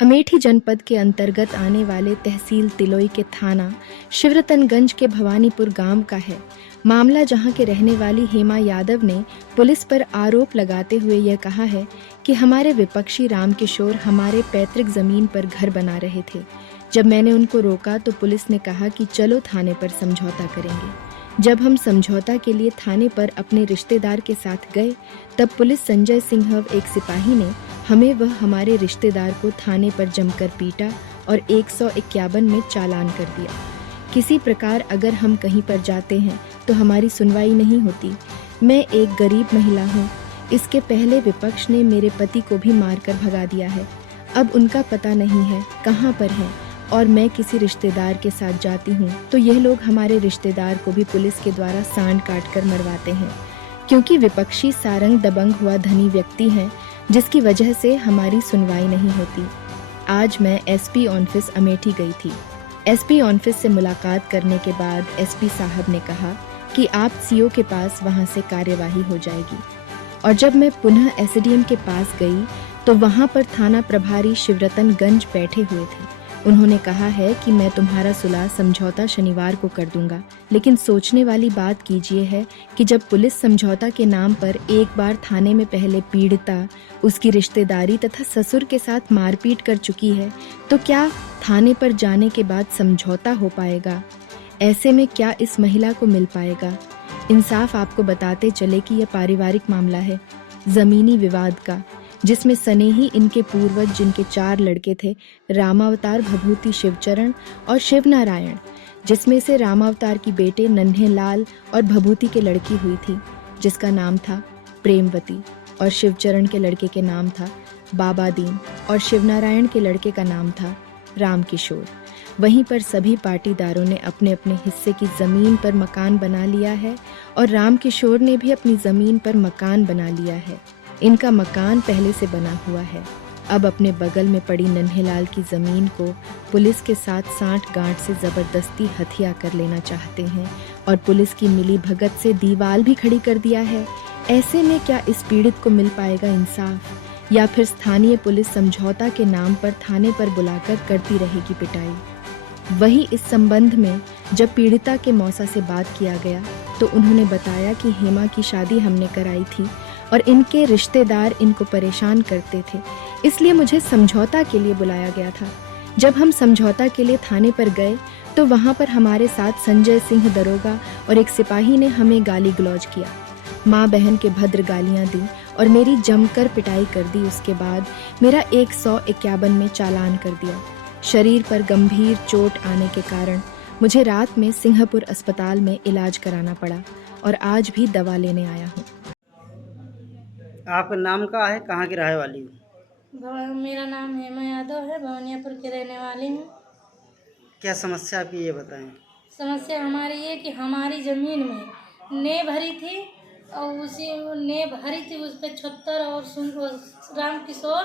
अमेठी जनपद के अंतर्गत आने वाले तहसील तिलोई के थाना शिवरतनगंज के भवानीपुर गांव का है। मामला जहां के रहने वाली हेमा यादव ने पुलिस पर आरोप लगाते हुए यह कहा है कि हमारे विपक्षी रामकिशोर हमारे पैतृक जमीन पर घर बना रहे थे। जब मैंने उनको रोका तो पुलिस ने कहा कि चलो थाने पर समझौता करेंगे। जब हम समझौता के लिए थाने पर अपने रिश्तेदार के साथ गए तब पुलिस संजय सिंह एक सिपाही ने हमें व हमारे रिश्तेदार को थाने पर जमकर पीटा और 151 में चालान कर दिया। किसी प्रकार अगर हम कहीं पर जाते हैं तो हमारी सुनवाई नहीं होती। मैं एक गरीब महिला हूँ। इसके पहले विपक्ष ने मेरे पति को भी मारकर भगा दिया है। अब उनका पता नहीं है कहाँ पर है और मैं किसी रिश्तेदार के साथ जाती हूँ तो यह लोग हमारे रिश्तेदार को भी पुलिस के द्वारा सांड काट कर मरवाते हैं, क्योंकि विपक्षी सारंग दबंग हुआ धनी व्यक्ति हैं, जिसकी वजह से हमारी सुनवाई नहीं होती। आज मैं एसपी ऑफिस अमेठी गई थी। एसपी ऑफिस से मुलाकात करने के बाद एसपी साहब ने कहा कि आप सीओ के पास वहां से कार्यवाही हो जाएगी। और जब मैं पुनः एसडीएम के पास गई तो वहां पर थाना प्रभारी शिवरतनगंज बैठे हुए थे। उन्होंने कहा है कि मैं तुम्हारा सुलह समझौता शनिवार को कर दूंगा, लेकिन सोचने वाली बात कीजिए है कि जब पुलिस समझौता के नाम पर एक बार थाने में पहले पीड़िता, उसकी रिश्तेदारी तथा ससुर के साथ मारपीट कर चुकी है तो क्या थाने पर जाने के बाद समझौता हो पाएगा? ऐसे में क्या इस महिला को मिल पाएगा? इंसाफ आपको बताते चले कि यह पारिवारिक मामला है, जमीनी विवाद का, जिसमें सनेही इनके पूर्वज जिनके 4 लड़के थे, रामावतार भभूति शिवचरण और शिवनारायण, जिसमें से रामावतार की बेटे नन्हे लाल और भभूति के लड़की हुई थी जिसका नाम था प्रेमवती, और शिवचरण के लड़के के नाम था बाबा दीन और शिवनारायण के लड़के का नाम था रामकिशोर। वहीं पर सभी पाटीदारों ने अपने अपने हिस्से की जमीन पर मकान बना लिया है और रामकिशोर ने भी अपनी जमीन पर मकान बना लिया है। इनका मकान पहले से बना हुआ है। अब अपने बगल में पड़ी नन्हेलाल की जमीन को पुलिस के साथ सांठ गांठ से जबरदस्ती हथिया कर लेना चाहते हैं और पुलिस की मिली भगत से दीवार भी खड़ी कर दिया है। ऐसे में क्या इस पीड़ित को मिल पाएगा इंसाफ, या फिर स्थानीय पुलिस समझौता के नाम पर थाने पर बुलाकर करती रहेगी पिटाई? वही इस संबंध में जब पीड़िता के मौसा से बात किया गया तो उन्होंने बताया कि हेमा की शादी हमने कराई थी और इनके रिश्तेदार इनको परेशान करते थे, इसलिए मुझे समझौता के लिए बुलाया गया था। जब हम समझौता के लिए थाने पर गए तो वहां पर हमारे साथ संजय सिंह दरोगा और एक सिपाही ने हमें गाली गलौज किया, माँ बहन के भद्र गालियां दी और मेरी जमकर पिटाई कर दी। उसके बाद मेरा 151 में चालान कर दिया। शरीर पर गंभीर चोट आने के कारण मुझे रात में सिंहपुर अस्पताल में इलाज कराना पड़ा और आज भी दवा लेने आया हूँ। आपका नाम क्या है, कहाँ की रहने वाली हो? मेरा नाम हेमा यादव है, भवानियापुर की रहने वाली हूँ। क्या समस्या आपकी ये बताएं। समस्या हमारी ये कि हमारी ज़मीन में ने भरी थी और उसी ने भरी थी, उस पर छत्तर और रामकिशोर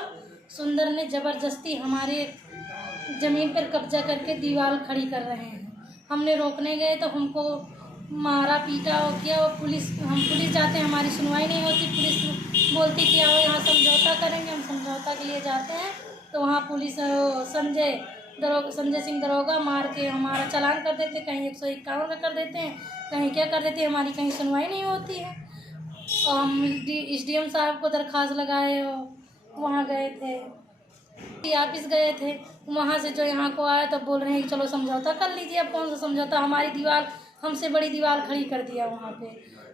सुंदर ने ज़बरदस्ती हमारे ज़मीन पर कब्जा करके दीवार खड़ी कर रहे हैं। हमने रोकने गए तो हमको मारा पीटा और किया। और हम पुलिस जाते हैं, हमारी सुनवाई नहीं होती। पुलिस बोलती कि आओ यहाँ समझौता करेंगे। हम समझौता के लिए जाते हैं तो वहाँ पुलिस संजय सिंह दरोगा मार के हमारा चालान कर देते, कहीं 151 का कर देते हैं, कहीं क्या कर देते हैं, हमारी कहीं सुनवाई नहीं होती है। और हम एसडीएम साहब को दरख्वास्त लगाए और वहाँ गए थे, ऑफिस गए थे। वहाँ से जो यहाँ को आए तो बोल रहे हैं कि चलो समझौता कर लीजिए। अब कौन सा समझौता, हमारी दीवार, हमसे बड़ी दीवार खड़ी कर दिया वहाँ पे।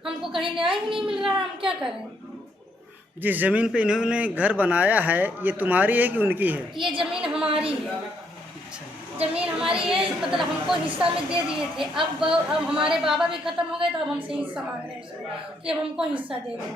हमको कहीं न्याय ही नहीं मिल रहा है, हम क्या करें? जिस जमीन पे इन्होंने घर बनाया है ये तुम्हारी है कि उनकी है? ये ज़मीन हमारी है। ज़मीन हमारी है, मतलब हमको हिस्सा में दे दिए थे। अब हमारे बाबा भी ख़त्म हो गए तो अब हमसे हिस्सा मांग रहे हैं कि अब हमको हिस्सा दे दें।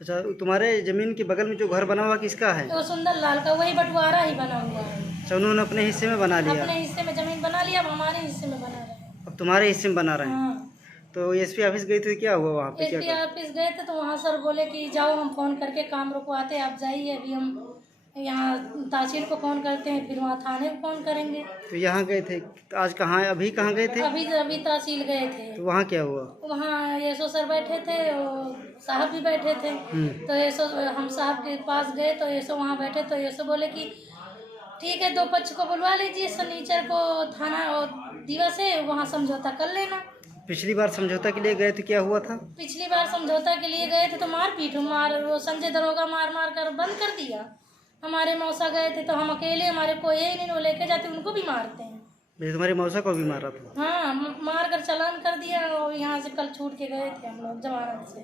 अच्छा, तुम्हारे जमीन के बगल में जो घर बना हुआ किसका है? तो सुंदर लाल का, वही बंटवारा ही बना हुआ है। अच्छा, उन्होंने अपने हिस्से में बना लिया। अपने हिस्से में ज़मीन बना लिया, अब हमारे हिस्से में बना रहे हैं। अब तुम्हारे हिस्से में बना रहे हैं। हाँ। तो एसपी ऑफिस गई थी, क्या हुआ वहाँ पे? एसपी ऑफिस गए थे तो वहाँ सर बोले कि जाओ, हम फ़ोन करके काम रुकवाते, आप जाइए। अभी हम यहाँ तहसील को फ़ोन करते हैं, फिर वहाँ थाने को फ़ोन करेंगे। तो यहाँ गए थे आज? कहाँ, अभी कहाँ गए थे? अभी तहसील गए थे। तो वहाँ क्या हुआ? वहाँ येसो सर बैठे थे और साहब भी बैठे थे। तो येसो, हम साहब के पास गए तो येसो वहाँ बैठे तो येसो बोले कि ठीक है, दो पक्ष को बुलवा लीजिए, शनिचर को थाना और दिवस है, वहाँ समझौता कर लेना। पिछली बार समझौता के लिए गए थे, क्या हुआ था? पिछली बार समझौता के लिए गए थे तो मारपीट वो संजय दरोगा मार मार कर बंद कर दिया। हमारे मौसा गए थे तो हम अकेले, हमारे कोई है नहीं, वो लेके जाते उनको भी मारते हैं। ये तुम्हारे मौसा को भी मारा था? हाँ, मार कर चालान कर दिया और यहाँ से कल छूट के गए थे हम लोग जमानत से।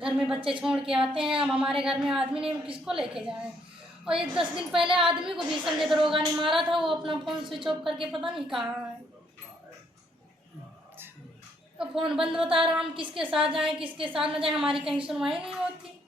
घर में बच्चे छोड़ के आते हैं, अब हमारे घर में आदमी नहीं, हम किसको लेके जाएं। और ये 10 दिन पहले आदमी को भी संजय दरोगा ने मारा था, वो अपना फ़ोन स्विच ऑफ करके पता नहीं कहाँ है। तो फ़ोन बंद बता रहा, हम किसके साथ जाएं किसके साथ न जाएं, हमारी कहीं सुनवाई नहीं होती।